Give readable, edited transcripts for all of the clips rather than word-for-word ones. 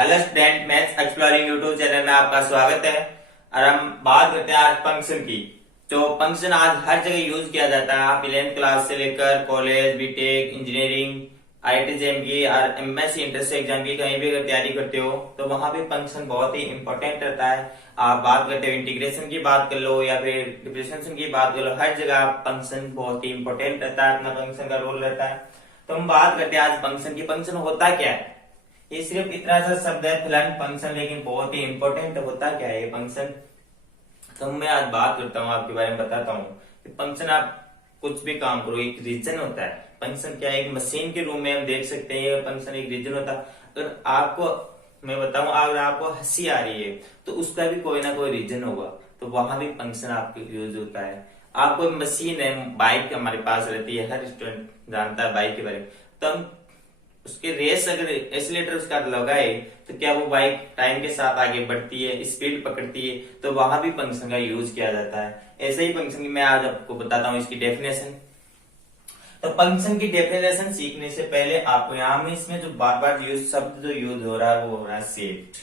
Hello student, maths exploring YouTube channel में आपका स्वागत है। और हम बात करते हैं आज फंक्शन की। जो फंक्शन आज हर जगह यूज किया जाता है, आप 11th क्लास से लेकर कॉलेज, बीटेक, इंजीनियरिंग, आईआईटी की और एमएससी इंटर एग्जाम की कहीं भी अगर तैयारी करते हो तो वहां भी फंक्शन बहुत ही इंपॉर्टेंट रहता है। आप बात करते हो इंटीग्रेशन की बात कर लो या फिर डिफरेंशिएशन की बात कर लो, हर जगह फंक्शन बहुत ही इंपॉर्टेंट रहता है, अपना फंक्शन का रोल रहता है। तो हम बात करते हैं आज फंक्शन की। फंक्शन होता क्या है? ये सिर्फ इतना सा शब्द है फलन फंक्शन, लेकिन बहुत ही इंपॉर्टेंट होता क्या है ये फंक्शन। तो मैं आज बात करता हूँ, आपके बारे में बताता हूँ कि फंक्शन आप कुछ भी काम करो, एक रीजन होता है। फंक्शन क्या है? एक मशीन के रूम में हम देख सकते हैं, ये फंक्शन एक रीजन होता है। अगर आपको मैं बताऊं, अगर आपको हंसी आ रही है तो उसका भी कोई ना कोई रीजन होगा, तो वहां भी फंक्शन आपके यूज होता है। आप कोई मशीन है, बाइक हमारे पास रहती है, हर स्टूडेंट जानता है बाइक के बारे में। तो हम उसके रेस अगर एक्सीलेटर उसका लगाए तो क्या वो बाइक टाइम के साथ आगे बढ़ती है, स्पीड पकड़ती है, तो वहां भी फंक्शन का यूज किया जाता है। ऐसे ही फंक्शन की मैं आज आपको बताता हूँ इसकी डेफिनेशन। तो फंक्शन की डेफिनेशन सीखने से पहले आपको यहाँ में इसमें जो बार बार यूज शब्द जो यूज हो रहा है वो हो रहा है सेट।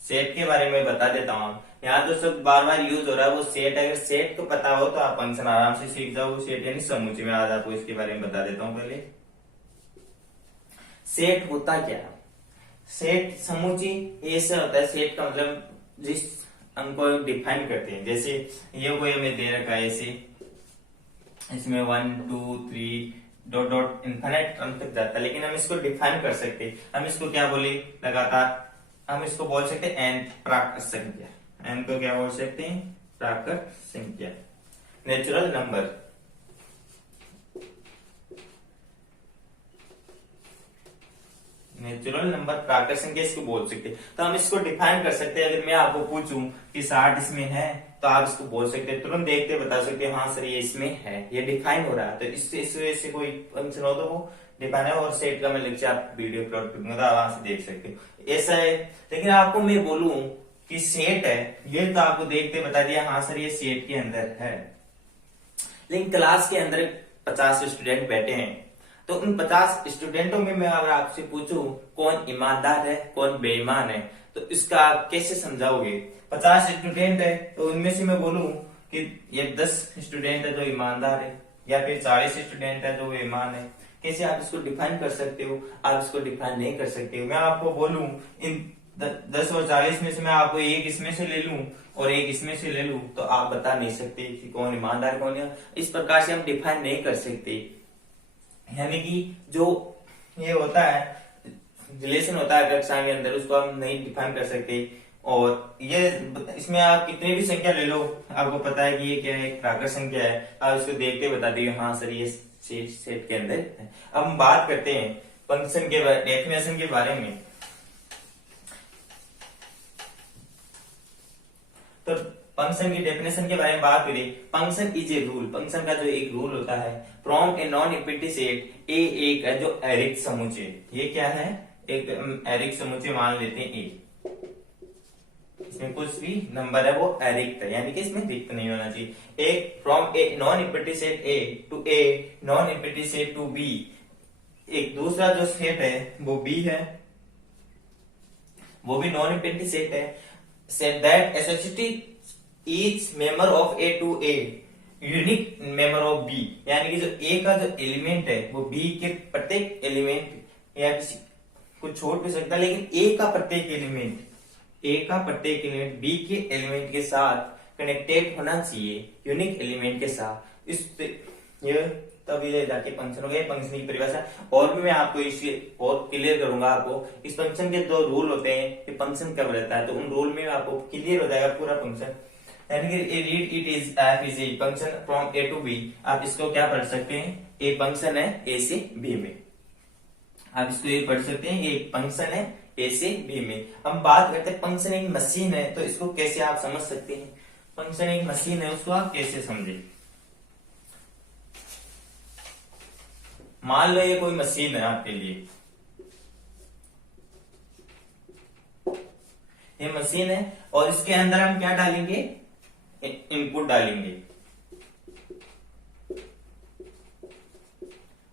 सेट के बारे में बता देता हूँ। यहाँ जो शब्द बार बार यूज हो रहा है वो सेट है। अगर सेट को पता हो तो आप फंक्शन आराम से सीख जाओ। सेट यानी समूचे। में आज आपको इसके बारे में बता देता हूँ। पहले सेट होता क्या? सेट समूची ऐसे होता है। सेट का मतलब जिस अंक को डिफाइन करते हैं, जैसे ये कोई हमें दे रखा है ऐसे, इसमें 1 2 3 डॉट डॉट इन्फिनिट अंक तक जाता है, लेकिन हम इसको डिफाइन कर सकते हैं। हम इसको क्या बोले? लगातार हम इसको बोल सकते हैं एन, प्राकृत संख्या। एन को क्या बोल सकते हैं? प्राकृत संख्या, नेचुरल नंबर। नेचुरल नंबर प्राकृत संख्या इसको बोल सकते हैं। तो हम इसको डिफाइन कर सकते हैं। अगर मैं आपको पूछूं कि 60 इसमें है, तो आप इसको बोल सकते हैं, तुरंत देखते बता सकते हैं हाँ सर ये इसमें है, ये डिफाइन हो रहा है। तो इससे इस वजह से कोई फंक्शन हो तो वो डिफाइन है। और सेट का मैं लेक्चर आप वीडियो अपलोड करूंगा तो वहां से देख सकते हो। ऐसा है। लेकिन आपको मैं बोलूं कि सेट है, ये तो आपको देखते बता दिया हाँ सर ये सेट के अंदर है। लेकिन क्लास के अंदर 50 स्टूडेंट बैठे हैं, तो उन 50 स्टूडेंटों में मैं अगर आपसे पूछूं कौन ईमानदार है कौन बेईमान है, तो इसका आप कैसे समझाओगे? 50 स्टूडेंट है तो उनमें से मैं बोलूं कि ये 10 स्टूडेंट है जो ईमानदार है, या फिर 40 स्टूडेंट है जो बेईमान है। कैसे आप इसको डिफाइन कर सकते हो? आप इसको डिफाइन नहीं कर सकते हो। मैं आपको बोलूं इन 10 और 40 में से मैं आपको एक इसमें से ले लूं और एक इसमें से ले लूं, तो आप बता नहीं सकते कि कौन ईमानदार कौन है। इस प्रकार से हम डिफाइन नहीं कर सकते। यानी कि जो ये होता है, रिलेशन होता है कक्षा के अंदर, उसको हम नहीं डिफाइन कर सकते। और ये इसमें आप कितनी भी संख्या ले लो, आपको पता है कि ये क्या है? एक प्राकृत संख्या है। आप इसको देखते बता दिए हाँ सर ये सेट के अंदर है। अब हम बात करते हैं फंक्शन के डेफिनेशन के बारे में। तो फंक्शन की डेफिनेशन के बारे में बात करें, function is a rule. Function का जो एक रूल होता है, from a non infinity set ए, एक है जो एरिक समुच्चय। ये क्या है? एक एरिक समुच्चय मान लेते हैं ए। इसमें कुछ भी नंबर है वो एरिक है, यानी कि इसमें रिक्त नहीं होना चाहिए। एक from a non infinity set A to a non infinity set to B. एक दूसरा जो सेट है वो बी है, वो भी नॉन इनफिनिटी सेट है। Set that associated each member of A to a unique member of B. यानी कि जो ए का जो एलिमेंट है वो बी के प्रत्येक एलिमेंट या किसी को छोड़ भी सकता है, लेकिन ए का प्रत्येक एलिमेंट बी के एलिमेंट के साथ कनेक्टेड होना चाहिए, यूनिक एलिमेंट के साथ। इस ये तभी ले जाके फंक्शन हो गया। फंक्शन की परिभाषा और भी मैं आपको इसे और क्लियर करूंगा। आपको इस फंक्शन के दो रूल होते हैं कि फंक्शन कब रहता है, तो उन रूल में आपको क्लियर हो जाएगा पूरा फंक्शन। यानी कि read it is F is a function from A to B. आप इसको क्या पढ़ सकते हैं? ए फंक्शन है ए से बी में। आप इसको ये पढ़ सकते हैं, एक फंक्शन है ए से बी में। हम बात करते हैं फंक्शन एक मशीन है, तो इसको कैसे आप समझ सकते हैं? फंक्शन एक मशीन है, उसको आप कैसे समझे? मान लो ये कोई मशीन है आपके लिए, ये मशीन है और इसके अंदर हम क्या डालेंगे? इनपुट डालेंगे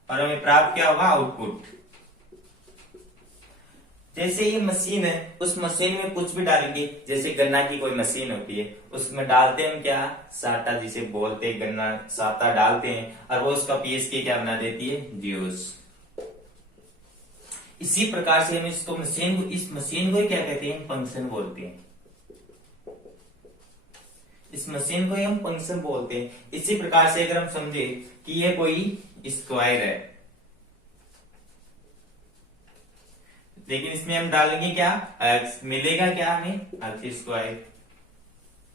और हमें प्राप्त क्या होगा? आउटपुट। जैसे ये मशीन है, उस मशीन में कुछ भी डालेंगे, जैसे गन्ना की कोई मशीन होती है, उसमें डालते हैं हम क्या, साटा जिसे बोलते हैं, गन्ना साटा डालते हैं और वो उसका पीएस के क्या बना देती है, जूस। इसी प्रकार से हम इसको मशीन को, इस मशीन को क्या कहते हैं, फंक्शन बोलते हैं। इस मशीन को हम फंक्शन बोलते हैं। इसी प्रकार से अगर हम समझे कि ये कोई स्क्वायर है, लेकिन इसमें हम डालेंगे क्या, x, मिलेगा क्या हमें, x स्क्वायर,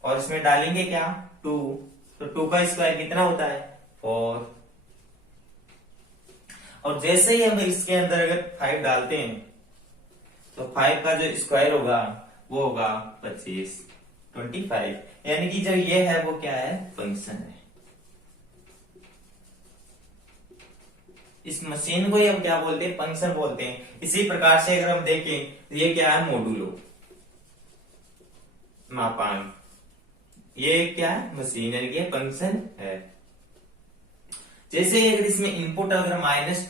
और इसमें डालेंगे क्या, 2, तो 2 का स्क्वायर कितना होता है, 4। और जैसे ही हम इसके अंदर अगर 5 डालते हैं तो 5 का जो स्क्वायर होगा वो होगा 25, 25, यानी कि जो ये है वो क्या है, फंक्शन है। इस मशीन को ही हम क्या बोलते हैं, फंक्शन बोलते हैं। इसी प्रकार से अगर हम देखें, ये क्या है, मॉड्यूलो, मापांक, ये क्या है, मशीन, यानी कि फंक्शन है। जैसे अगर इसमें इनपुट अगर माइनस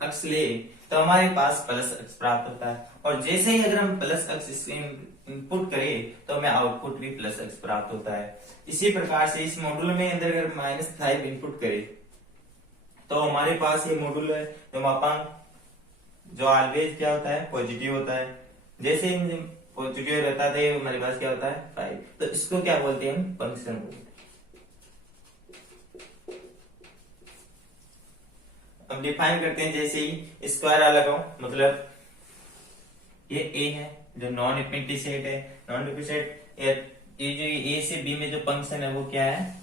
अक्स ले तो हमारे पास प्लस अक्स प्राप्त होता है, और जैसे ही अगर हम प्लस अक्स इनपुट करें तो हमें आउटपुट भी प्लस अक्स प्राप्त होता है। इसी प्रकार से इस मॉड्यूल में अंदर अगर -5 इनपुट करें तो हमारे पास ये मॉड्यूल है, जो मापांक जो ऑलवेज क्या होता है, पॉजिटिव होता है। जैसे ही पॉजिटिव रहता है तो हमारे पास क्या होता है, 5, तो इसको क्या बोलते हैं, हम फंक्शन बोलते हैं। अब डिफाइन करते हैं, जैसे ही स्क्वायर अलग हो, मतलब ये ए है जो नॉन इन्फिनिटी सेट है, नॉन इन्फिनिटी सेट, ये जो ए से बी में जो फंक्शन है वो क्या है,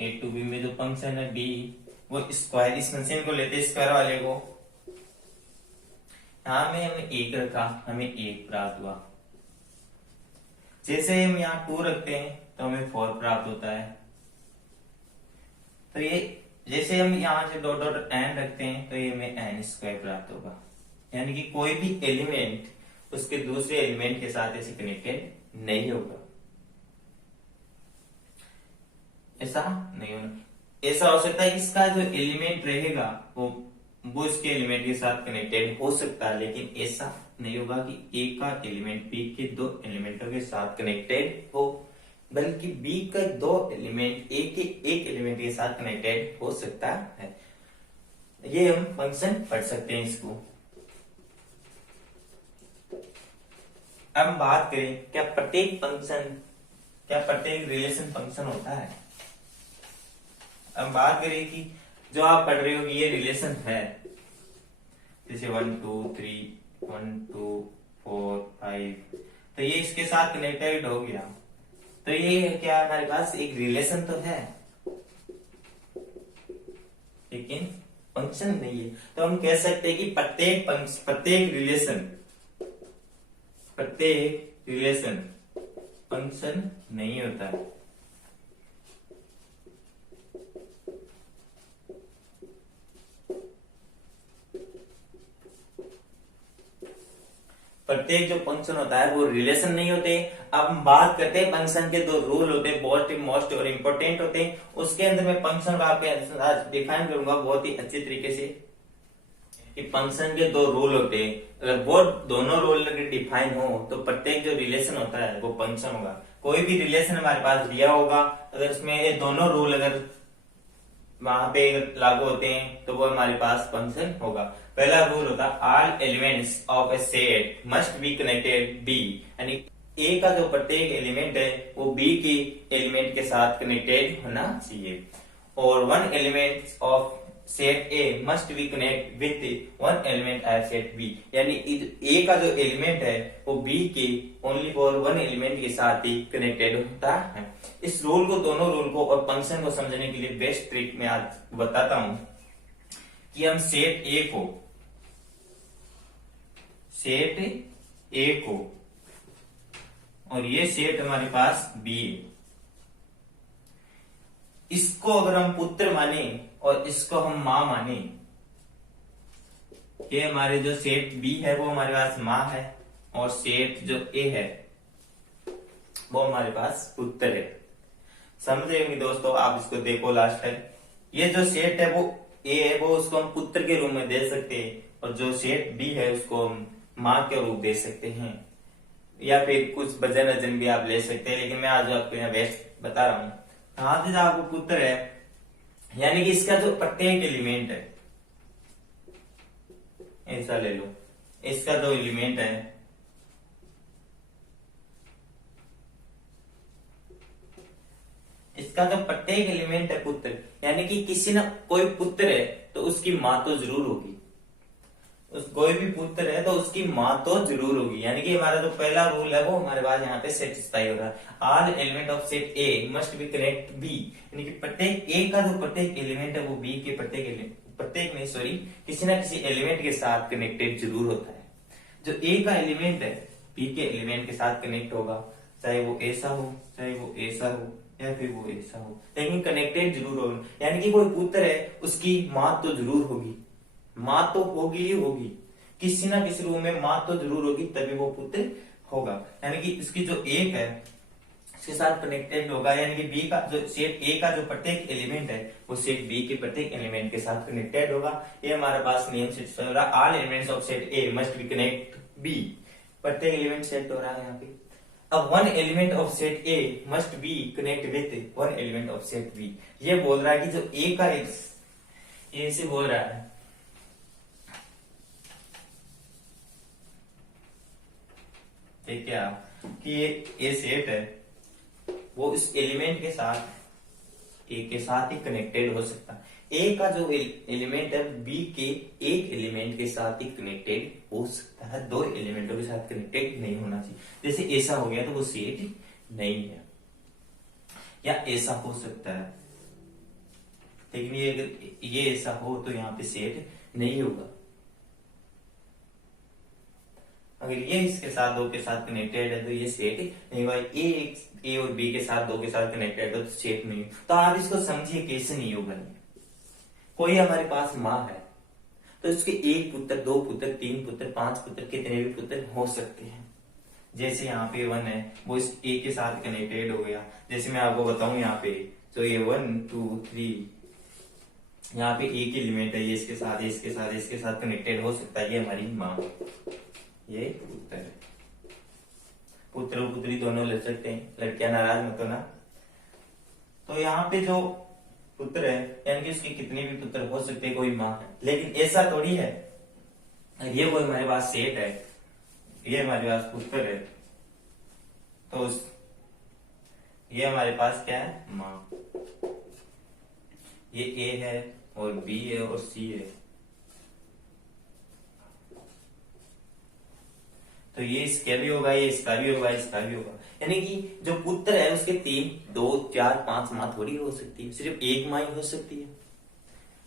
ए टू बी में जो फंक्शन है बी, वो स्क्वायर, इस फंक्शन को लेते स्क्वायर वाले को, यहां में हमने 1 रखा, हमें 1 प्राप्त हुआ। जैसे हम यहाँ 2 रखते हैं तो हमें 4 प्राप्त होता है। तो ये जैसे हम यहाँ से डॉट डॉट एन रखते हैं तो ये हमें एन स्क्वायर प्राप्त होगा, यानी कि कोई भी एलिमेंट उसके दूसरे एलिमेंट के साथ ऐसे कनेक्टेड नहीं होगा, ऐसा नहीं होना। ऐसा हो सकता है कि इसका जो एलिमेंट रहेगा वो इसके एलिमेंट के साथ कनेक्टेड हो सकता है, लेकिन ऐसा नहीं होगा कि ए का एलिमेंट बी के 2 एलिमेंटों के साथ कनेक्टेड हो, बल्कि बी का 2 एलिमेंट ए के 1 एलिमेंट के साथ कनेक्टेड हो सकता है। ये हम फंक्शन पढ़ सकते हैं इसको। अब हम बात करें, क्या प्रत्येक रिलेशन फंक्शन होता है। अब बात करें कि जो आप पढ़ रहे हो कि ये रिलेशन है, जैसे 1 2 3 1 2 4 5, तो ये इसके साथ कनेक्टेड हो गया, तो ये क्या हमारे पास एक रिलेशन तो है, लेकिन फंक्शन नहीं है। तो हम कह सकते हैं कि प्रत्येक रिलेशन फंक्शन नहीं होता है। प्रत्येक जो फंक्शन होता है वो रिलेशन नहीं होते। अब हम बात करते हैं फंक्शन के 2 रूल होते हैं, बहुत मोस्ट और इम्पोर्टेंट होते हैं। उसके अंदर मैं फंक्शन को आपके डिफाइन करूंगा बहुत ही अच्छे तरीके से कि फंक्शन के 2 रूल होते हैं। अगर वो दोनों रूल अगर डिफाइन हो तो प्रत्येक जो रिलेशन होता है वो फंक्शन होगा। कोई भी रिलेशन हमारे पास दिया होगा, अगर उसमें ये दोनों रूल अगर वहां पे लागू होते हैं तो वो हमारे पास फंक्शन होगा। पहला रूल होता है all elements of A set must be connected B, यानी ए का जो प्रत्येक एलिमेंट है वो बी के एलिमेंट के साथ कनेक्टेड होना चाहिए, और 1 element of set A must be connect with 1 element of set B, यानी ए का जो एलिमेंट है वो बी के ओनली फॉर 1 एलिमेंट के साथ ही कनेक्टेड होता है। इस रूल को, दोनों रूल को और फंक्शन को समझने के लिए बेस्ट ट्रिक मैं आज बताता हूं कि हम सेट ए को और ये सेट हमारे पास बी है, इसको अगर हम पुत्र माने और इसको हम मां माने, ये हमारे जो सेट बी है वो हमारे पास मां है, और सेट जो ए है वो हमारे पास पुत्र है। समझेंगे दोस्तों, आप इसको देखो लास्ट तक। ये जो सेट है वो ए है, वो उसको हम पुत्र के रूप में दे सकते हैं, और जो सेट बी है उसको हम माँ के रूप दे सकते हैं, या फिर कुछ वजन अजन भी आप ले सकते हैं, लेकिन मैं आज आपको यहाँ बेस्ट बता रहा हूँ। कहा से आपको पुत्र है, यानी कि इसका जो प्रत्येक एलिमेंट है, ऐसा ले लो, इसका जो एलिमेंट है इसका जो प्रत्येक एलिमेंट है पुत्र, यानी कि किसी ना कोई पुत्र है तो उसकी माँ तो जरूर होगी, उस कोई भी पुत्र है तो उसकी माँ तो जरूर होगी। यानी कि हमारा जो पहला रूल है वो हमारे पास यहाँ पे सेटिस्फाई हो रहा है। All element of set A must be connect B, यानी कि प्रत्येक ए का जो प्रत्येक एलिमेंट है वो बी के प्रत्येक नहीं सॉरी किसी ना किसी एलिमेंट के साथ कनेक्टेड जरूर होता है। जो ए का एलिमेंट है बी के एलिमेंट के साथ कनेक्ट होगा, चाहे वो ऐसा हो चाहे वो ऐसा हो या फिर वो ऐसा हो, लेकिन कनेक्टेड जरूर होगा। यानी कि कोई पुत्र है उसकी माँ तो जरूर होगी, माँ तो होगी ही होगी, किसी ना किसी रूप में माँ तो जरूर होगी, तभी वो पुत्र होगा। यानी कि इसकी जो एक है इसके साथ कनेक्टेड होगा, यानी कि बी का जो सेट ए का जो प्रत्येक एलिमेंट है वो सेट बी के प्रत्येक एलिमेंट के साथ कनेक्टेड होगा। ये हमारे पास नियम सेटिस्फाई हो रहा है। All elements of set A must be connect B, प्रत्येक एलिमेंट सेट हो रहा है यहाँ पे। अब one element of set A must be connect with one element of set B, ये बोल रहा है कि जो ए का ए से बोल रहा है क्या कि ये ए सेट है वो इस एलिमेंट के साथ ए के साथ ही कनेक्टेड हो सकता है। ए का जो एलिमेंट है बी के एक एलिमेंट के साथ ही कनेक्टेड हो सकता है, दो एलिमेंटों के साथ कनेक्टेड नहीं होना चाहिए। जैसे ऐसा हो गया तो वो सेट नहीं है, या ऐसा हो सकता है, लेकिन ये अगर ये ऐसा हो तो यहाँ पे सेट नहीं होगा। अगर ये इसके साथ दो के साथ कनेक्टेड है तो ये सेट नहीं होगा। ए और बी के साथ दो के साथ कनेक्टेड है तो सेट नहीं। तो आप इसको समझिए कैसे नहीं होगा। कोई हमारे पास माँ है तो उसके एक पुत्र, दो पुत्र, तीन पुत्र, पांच पुत्र, कितने भी पुत्र हो सकते हैं। जैसे यहाँ पे वन है वो इस ए के साथ कनेक्टेड हो गया। जैसे मैं आपको बताऊं यहाँ पे तो ये 1 2 3 यहाँ पे एक एलिमेंट है, ये इसके साथ इसके साथ इसके साथ कनेक्टेड हो सकता है। ये हमारी माँ, ये पुत्र है। पुत्र और पुत्री दोनों ले सकते हैं, लड़कियां नाराज मत होना। तो यहाँ पे जो पुत्र है यानी कि उसके कितने भी पुत्र हो सकते हैं, कोई माँ है, लेकिन ऐसा थोड़ी है। ये वो हमारे पास सेट है, ये हमारे पास पुत्र है, तो ये हमारे पास क्या है, माँ। ये ए है और बी है और सी है, तो ये इसका भी होगा, ये इसका भी होगा, इसका भी होगा। यानी कि जो पुत्र है उसके 3 2 4 5 माँ थोड़ी हो सकती है, सिर्फ एक माँ ही हो सकती है।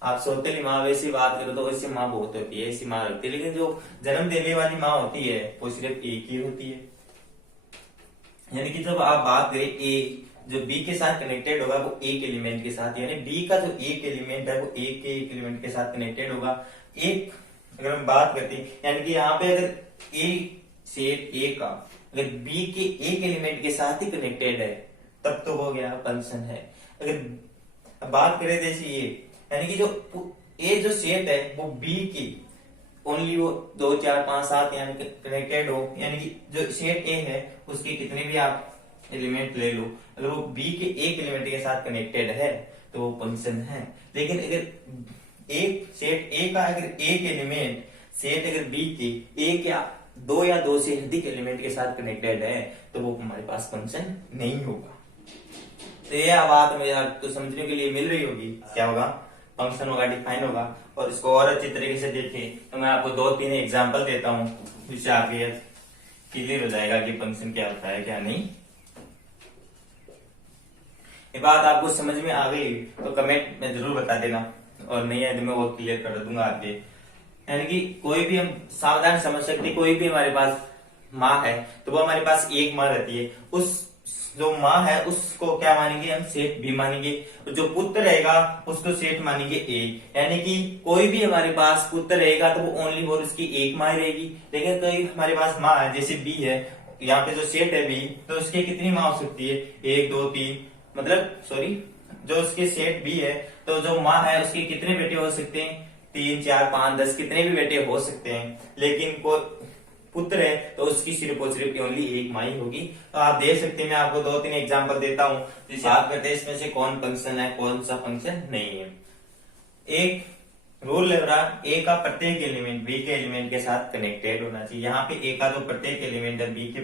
आप सौतेली माँ वैसी बात करो तो वैसी माँ बहुत होती है, ऐसी माँ होती है, लेकिन जो जन्म देने वाली माँ होती है वो सिर्फ एक ही होती है। यानी कि जब आप बात करें ए जो बी के साथ कनेक्टेड होगा वो एक एलिमेंट के साथ, यानी बी का जो एक एलिमेंट है वो एक के एक एलिमेंट के साथ कनेक्टेड होगा। एक अगर हम बात करते हैं यानी कि यहाँ पे अगर ए सेट ए का अगर बी के एक एलिमेंट के साथ ही कनेक्टेड है तब तो हो गया फंक्शन है। अगर बात करें जैसे ये यानी कि जो ए जो सेट है वो बी की ओनली वो 2 4 5 7 यानी कनेक्टेड हो, यानी कि जो सेट ए है उसके कितने भी आप एलिमेंट ले लो, अगर वो बी के एक एलिमेंट के साथ कनेक्टेड है तो वो फंक्शन है। लेकिन अगर एक सेट ए का अगर एक एलिमेंट सेट अगर बी के एक या दो या दो से अधिक एलिमेंट के साथ कनेक्टेड है तो वो हमारे पास फंक्शन नहीं होगा। तो ये बात मुझे आपको समझने के लिए मिल रही होगी, क्या होगा, फंक्शन होगा, डिफाइन होगा। और इसको और अच्छी तरीके से देखें तो मैं आपको 2-3 एग्जांपल देता हूं, जिससे आप ये क्लियर हो जाएगा कि फंक्शन क्या होता है क्या नहीं। ये बात आपको समझ में आ गई तो कमेंट में जरूर बता देना, और नहीं है तो मैं वो क्लियर कर दूंगा आगे। यानी कि कोई भी हम सावधान समझ सकते, कोई भी हमारे पास माँ है तो वो हमारे पास एक माँ रहती है, उस जो माँ है उसको क्या मानेंगे हम, सेट बी मानेंगे। जो पुत्र रहेगा उसको सेट मानेंगे ए। यानी कि कोई भी हमारे पास पुत्र रहेगा तो वो ओनली और उसकी एक माँ रहेगी। लेकिन कोई हमारे पास माँ है जैसे बी है, यहाँ पे जो सेट है बी, तो उसकी कितनी माँ हो सकती है, 1 2 3, मतलब सॉरी जो उसके सेट बी है तो जो माँ है उसके कितने बेटे हो सकते हैं, 3 4 5 10 कितने भी बेटे हो सकते हैं, लेकिन कोई पुत्र है तो उसकी सिर्फ और सिर्फ ओनली एक माँ ही होगी। तो आप देख सकते हैं, मैं आपको 2-3 एग्जांपल देता हूं, जिसे आप करते हैं इसमें से कौन फंक्शन है कौन सा फंक्शन नहीं है। एक रूल लग रहा, ए का प्रत्येक एलिमेंट बी के एलिमेंट के साथ कनेक्टेड होना चाहिए। यहाँ पे ए का जो प्रत्येक एलिमेंट है बी के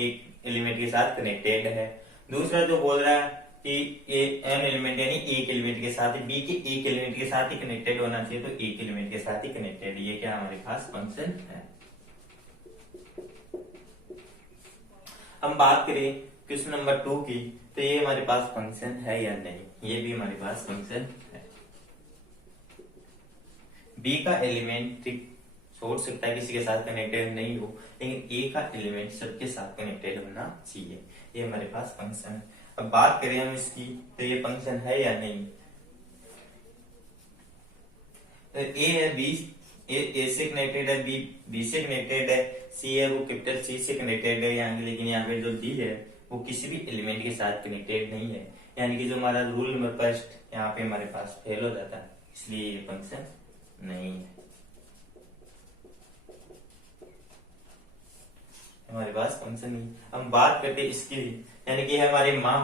एक एलिमेंट के साथ कनेक्टेड है। दूसरा जो बोल रहा है कि ए एन एलिमेंट यानी एक एलिमेंट के साथ बी के एक एलिमेंट के साथ ही कनेक्टेड होना चाहिए, तो एक एलिमेंट के साथ ही कनेक्टेड। ये क्या हमारे पास फंक्शन है। हम बात करें क्वेश्चन नंबर 2 की, तो ये हमारे पास फंक्शन है या नहीं, ये भी हमारे पास फंक्शन है। बी का एलिमेंट छोड़ सकता है, किसी के साथ कनेक्टेड नहीं हो, लेकिन ए का एलिमेंट सबके साथ कनेक्टेड होना चाहिए, ये हमारे पास फंक्शन है। अब बात करें हम इसकी, तो ये फंक्शन है या नहीं। तो ए है बी, ए से कनेक्टेड है, बी से कनेक्टेड है, सी है वो कैपिटल सी से कनेक्टेड है यहाँ, लेकिन यहाँ पे जो डी है वो किसी भी एलिमेंट के साथ कनेक्टेड नहीं है, यानी कि जो हमारा रूल नंबर फर्स्ट यहाँ पे हमारे पास फेल हो जाता है, इसलिए ये फंक्शन नहीं है, हमारे पास फंक्शन नहीं। हम बात करते हैं इसकी, यानी कि हमारे माँ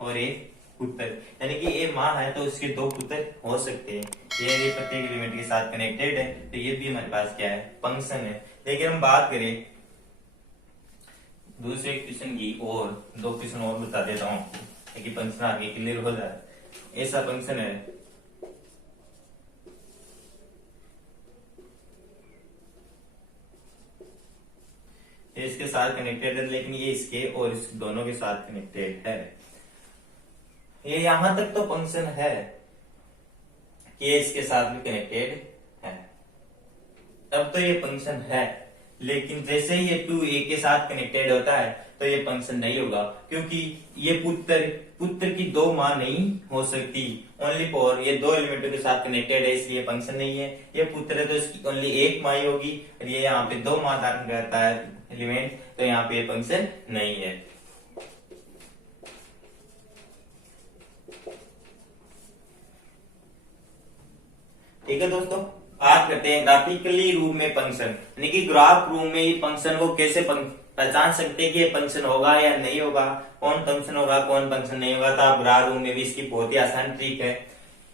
और एक पुत्र, यानी कि ये माँ है तो उसके 2 पुत्र हो सकते हैं, ये प्रत्येक एलिमेंट के साथ कनेक्टेड है, तो ये भी हमारे पास क्या है फंक्शन है। लेकिन हम बात करें दूसरे क्वेश्चन की, और 2 क्वेश्चन और बता देता हूँ ताकि फंक्शन आगे क्लियर हो जाए। ऐसा फंक्शन है, ये इसके साथ कनेक्टेड है, लेकिन ये इसके और इस दोनों के साथ कनेक्टेड है। ये यहां तक तो फंक्शन है कि ये इसके साथ भी कनेक्टेड है, तब तो ये फंक्शन है। लेकिन जैसे ही ये 2 ए के साथ कनेक्टेड होता है तो ये फंक्शन नहीं होगा, क्योंकि ये पुत्र की 2 माँ नहीं हो सकती, ओनली फॉर ये 2 एलिमेंटों के साथ कनेक्टेड है, इसलिए फंक्शन नहीं है। ये पुत्र है तो इसकी ओनली एक माँ ही होगी, और ये यहाँ पे 2 माँ धारण करता है एलिमेंट, तो यहाँ पे ये फंक्शन नहीं है। ठीक है दोस्तों, बात करते हैं ग्राफिकली रूप में फंक्शन, यानी कि ग्राफ रूप में ये फंक्शन को कैसे पहचान सकते हैं कि ये फंक्शन होगा या नहीं होगा, कौन फंक्शन होगा कौन फंक्शन नहीं होगा। तो आप ग्राफ रूप में भी इसकी बहुत ही आसान ट्रिक है।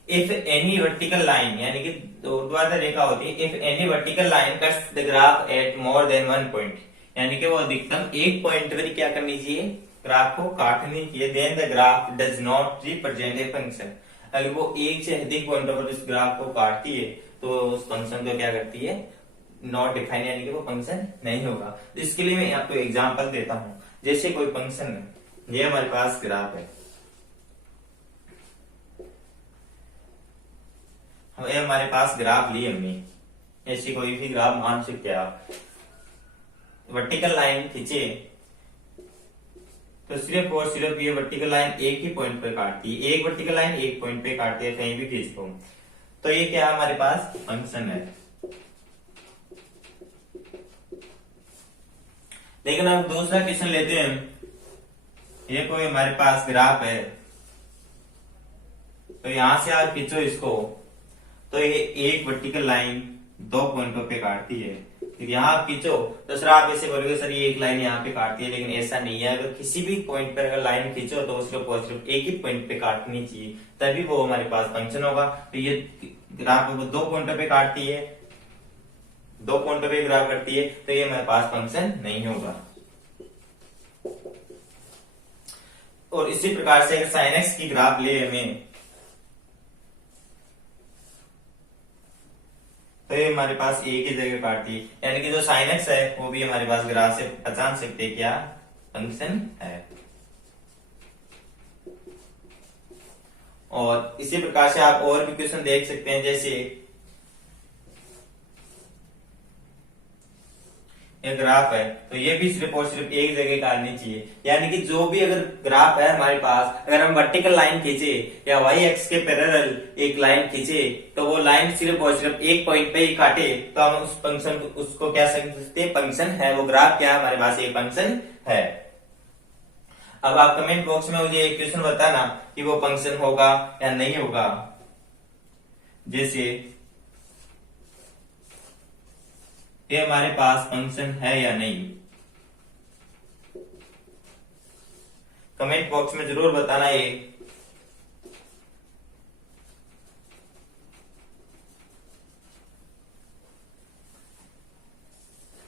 इफ एनी वर्टिकल लाइन, यानी कि ऊर्ध्वाधर रेखा होती है, if any vertical line cuts the graph at more than 1 point, यानी कि वो अधिकतम 1 पॉइंट पर क्या करनी चाहिए, ग्राफ को काटनी चाहिए। Then the graph does not represent a function, अगर वो 1 से अधिक पॉइंटों पर इस ग्राफ को काटती है तो उस फंक्शन को क्या करती है, नॉट डिफाइन, यानी कि वो फंक्शन नहीं होगा। तो इसके लिए मैं आपको एग्जांपल देता हूं। जैसे कोई फंक्शन है, ये हमारे पास ग्राफ है, ये हमारे पास ग्राफ ली हमने, ऐसी कोई भी ग्राफ मान सकते हैं आप। वर्टिकल लाइन खींचे तो सिर्फ और सिर्फ ये वर्टिकल लाइन एक ही पॉइंट पे काटती है, एक वर्टिकल लाइन एक पॉइंट पे काटती है, कहीं भी खींच दो, तो ये क्या हमारे पास फंक्शन है। लेकिन अब दूसरा क्वेश्चन लेते हैं, ये कोई हमारे पास ग्राफ है, तो यहां से आप खींचो इसको, तो ये एक वर्टिकल लाइन 2 पॉइंटों पे काटती है, फिर यहाँ आप खींचो तो सर आप ऐसे बोलोगे सर ये एक लाइन यहाँ पे काटती है, लेकिन ऐसा नहीं है। अगर किसी भी पॉइंट पर अगर लाइन खींचो तो सिर्फ और सिर्फ एक ही पॉइंट पे काटनी चाहिए, तभी वो हमारे पास फंक्शन होगा। तो ये ग्राफ वो 2 पॉइंटों पे काटती है, 2 पॉइंटों पे ग्राफ करती है, तो ये हमारे पास फंक्शन नहीं होगा। और इसी प्रकार से अगर sin x की ग्राफ ले हमें, तो ये हमारे पास एक ही जगह काटती है, यानी कि जो sin x है वो भी हमारे पास ग्राफ से पहचान सकते हैं क्या फंक्शन है। और इसी प्रकार से आप और भी क्वेश्चन देख सकते हैं, जैसे ये ग्राफ है तो ये भी सिर्फ और सिर्फ एक जगह काटनी चाहिए, यानी कि जो भी अगर ग्राफ है हमारे पास, अगर हम वर्टिकल लाइन खींचे या वाई एक्स के पैरेलल एक लाइन खींचे तो वो लाइन सिर्फ और सिर्फ एक पॉइंट पे ही काटे, तो हम उस फंक्शन उसको क्या समझते हैं, फंक्शन है। वो ग्राफ क्या है हमारे पास, एक फंक्शन है। अब आप कमेंट बॉक्स में मुझे एक क्वेश्चन बताना कि वो फंक्शन होगा या नहीं होगा। जैसे ये हमारे पास फंक्शन है या नहीं। कमेंट बॉक्स में जरूर बताना ये।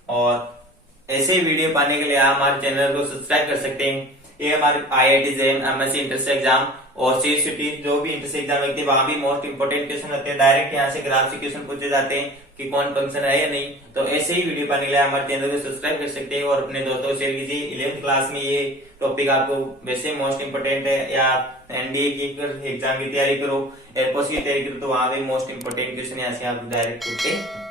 और ऐसे ही वीडियो पाने के लिए आप हमारे चैनल को सब्सक्राइब कर सकते हैं। ये हमारे IIT JEM MSc entrance exam और CET जो भी इंट्रेंस एग्जाम लगते हैं वहां भी मोस्ट इंपोर्टेंट क्वेश्चन होते हैं। डायरेक्ट यहाँ से ग्राफ से क्वेश्चन पूछे जाते हैं कि कौन फंक्शन है या नहीं। तो ऐसे ही वीडियो पाने के लिए हमारे चैनल को सब्सक्राइब कर सकते हैं और अपने दोस्तों को शेयर कीजिए। 11th क्लास में ये टॉपिक आपको वैसे मोस्ट इंपोर्टेंट है, या NDA की एग्जाम की तैयारी करो, एयरफोर्स की तैयारी करो, तो वहां भी मोस्ट इंपोर्टेंट क्वेश्चन यहाँ से आपको डायरेक्ट पूछते हैं।